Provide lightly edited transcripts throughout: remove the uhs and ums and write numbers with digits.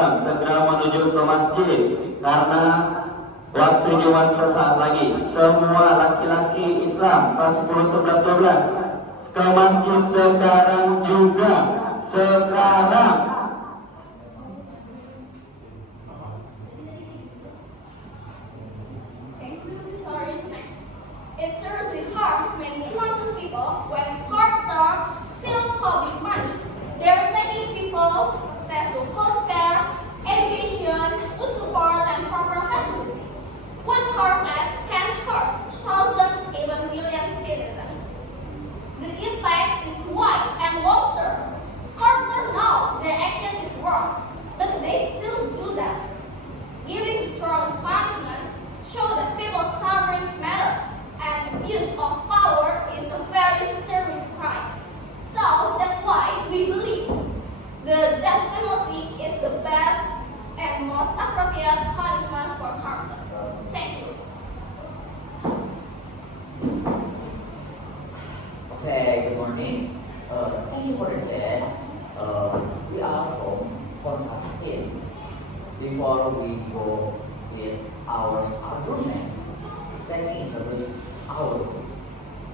Islam segera menuju ke masjid karena waktu Jumat sesaat lagi. Semua laki-laki Islam kelas 10, 11, 12 ke masjid sekarang juga. Sekarang. It seriously harms many innocent people when fraudsters steal public money. They're taking people's access to healthcare, education, food support, and proper facility. One fraud act can hurt thousands, even millions citizens. The impact is wide and long term. Fraudsters know their action is wrong, but they still do that. Giving strong punishment shows that people's suffering matters. And abuse of power is a very serious crime. So that's why we believe the death penalty is the best and most appropriate punishment for corruption. Thank you. Okay, good morning. Thank you for the test. We are from Contrast team. Before we go with our argument, let me introduce our group.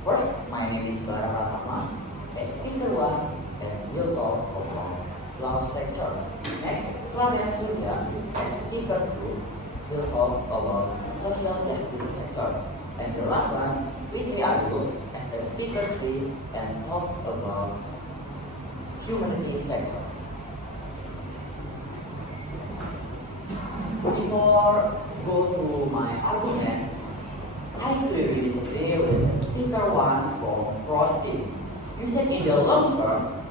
First, my name is Bara Pratama, as speaker one, and will talk about law sector. Next, Claudia Surya, as speaker two, will talk about social justice sector. And the last one, Fitri Ayu, as a speaker three, and talk about humanity sector. Before go to my argument, I clearly disagree with speaker one from Frosty. You said in the long term,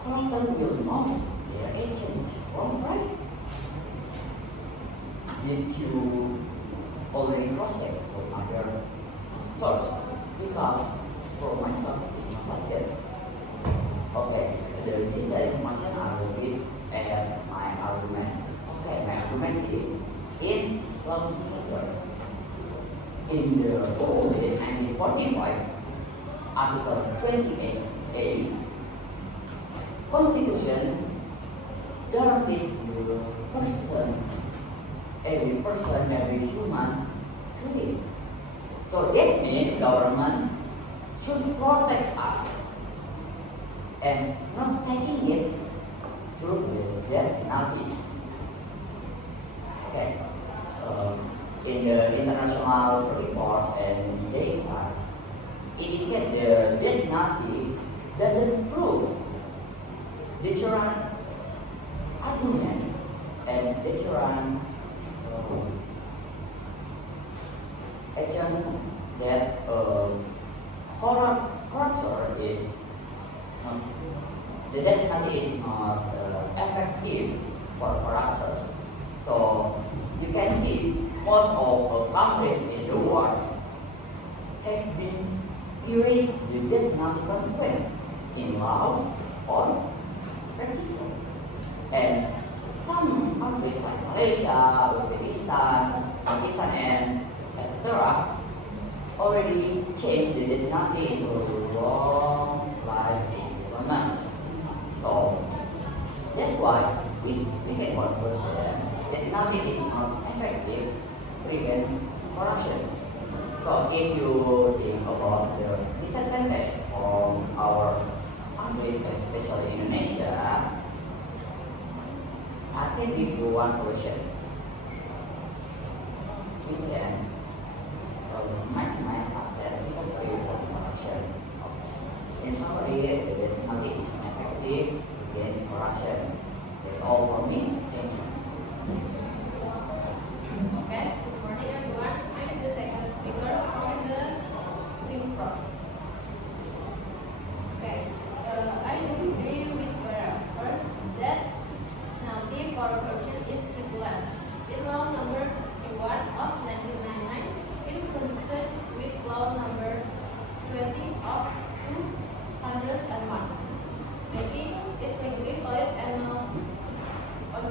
corruption will not their agents wrong, right? Did you already cross-check with other source? Because for myself, it's not like that. Okay, the detailed information I will give and my argument. Okay, my argument is in law sector. In the OOD 1945, Article 28A, Constitution guarantees the every human to live. So that means government should protect us and not taking it through the death penalty. Okay. In the international reports and data indicate the death penalty doesn't prove deterrent argument and deterrent action that corruption is not, the death penalty is not effective for corruption. So you can see most of the countries in the world have been erased the death penalty consequence in Laos or Mexico. And some countries like Malaysia, Uzbekistan, Pakistan, and etc. already changed the death penalty into long life imprisonment. So that's why we can conclude that death penalty is not effective to prevent corruption. So if you think about the disadvantage of our countries, especially Indonesia, I can give you one solution. We can maximize asset recovery from corruption. In summary, the death penalty is effective against corruption. That's all for me. Thank you. Okay, good morning everyone. I'm the second speaker from the team pro. Okay, I disagree with Bara. First, that penalty for corruption is equivalent. In law number 51 of 1999, in conjunction with law number 20 of 2001, making it legally valid and on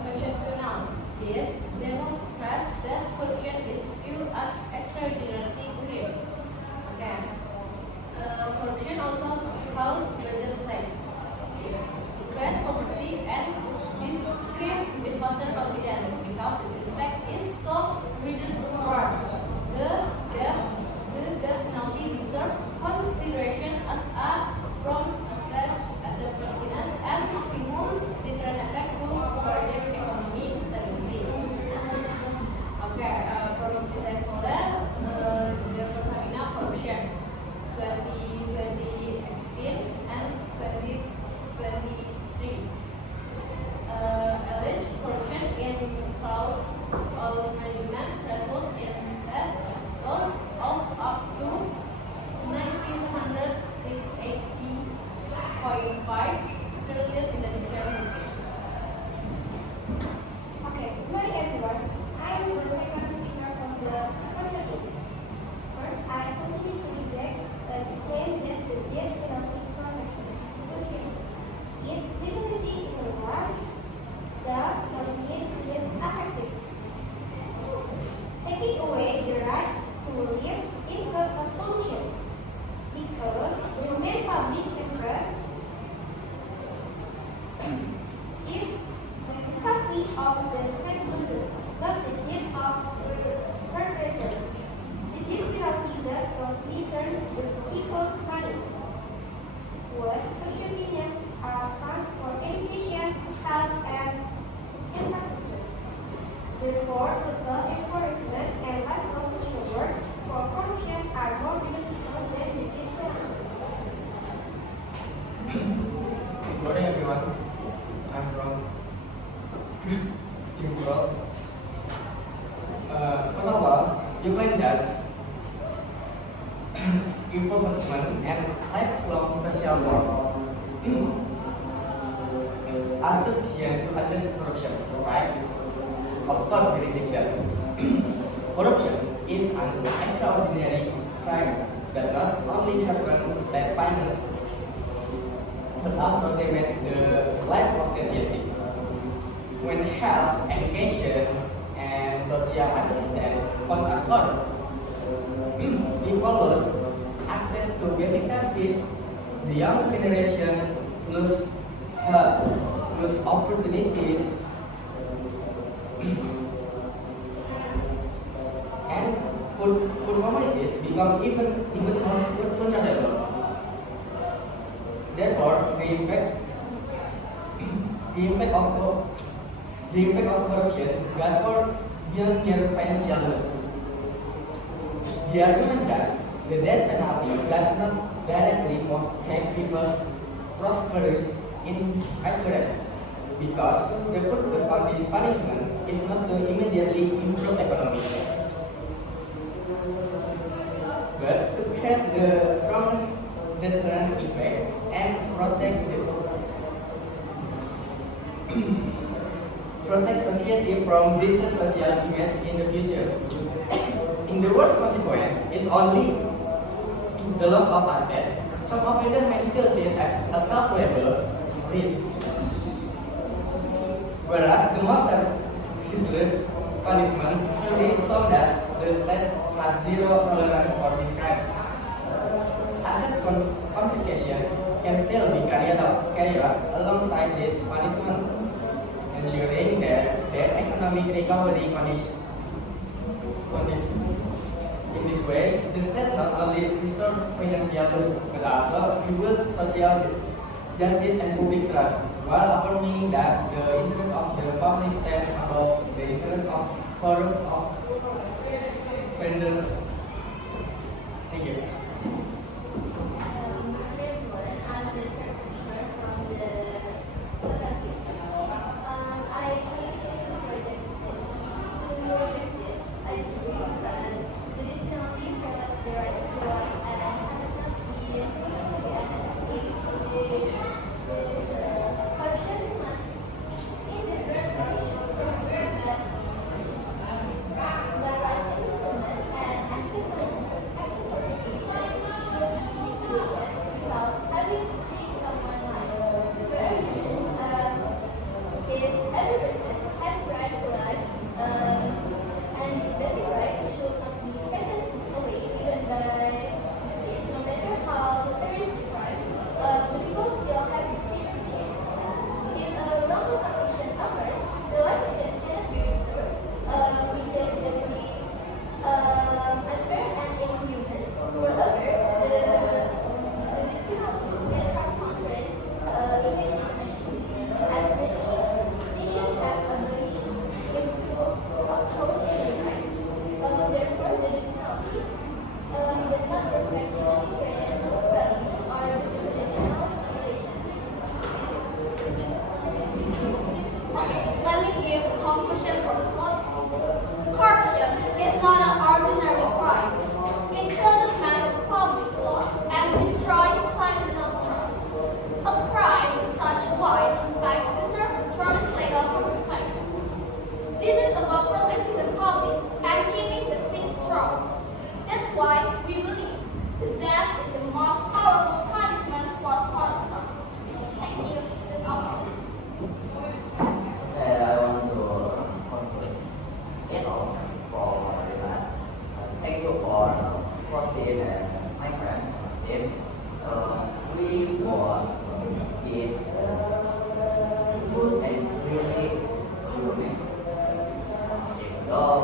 Therefore, total enforcement and lifelong social work for corruption are more beneficial than the death penalty. Good morning, everyone. I'm from Timur. First of all, you claim that impoverishment and lifelong social work are sufficient to address corruption, right? Of course, we reject that. Corruption is an extraordinary crime that not only happens state finance, but also damage the life of society. When health, education, and social assistance funds are cut, people lose access to basic service, the young generation lose health, lose opportunities, and poor communities become even more vulnerable. Therefore, the impact of corruption goes for beyond mere financial loss. The argument that the death penalty does not directly make people prosperous in accurate, because the purpose of this punishment is not to immediately improve economy, but to create the strongest deterrent effect and protect society from greater social image in the future. In the worst consequence is only the loss of asset. Some offenders may still see it as a calculable risk, whereas the most severe punishment clearly show that the state has zero tolerance for this crime. Asset confiscation can still be carried out alongside this punishment, ensuring that their economic recovery condition. In this way, the state not only restore financial loss but also rebuild social justice and public trust, while affirming that the interest of the public stand above the interest of vendor. Thank you. I'm the third speaker from the Philippines. I believe to protest this. I disagree because the death penalty violates the right to life and has not been corruption must in the current condition prevent that but life imprisonment and acceptability should be sufficient without having to take someone's life. Is every person has right to life, and these basic rights should not be taken away even by the state, no matter how serious the crime. The people still have the chance to change. If a wrongful conviction occurs, the likelihood cannot be restored, which is deeply unfair and inhuman. Moreover, the penalty can harm hundreds English internationally, as many nations have abolished it to uphold human rights. Therefore, the penalty does not respect humanitarian value or international relations. Okay, let me give a conclusion for once. Corruption is not an ordinary crime. It causes massive public loss and destroys societal trust. A crime with such wide impact deserves from its legal consequence. This is about protecting the public and keeping justice strong. That's why we believe that death is the most powerful punishment for corruption. Thank you. That's all. I want to conclude it all for that. Thank you for Frosty and my friend Steve. We want is good and really human. Even though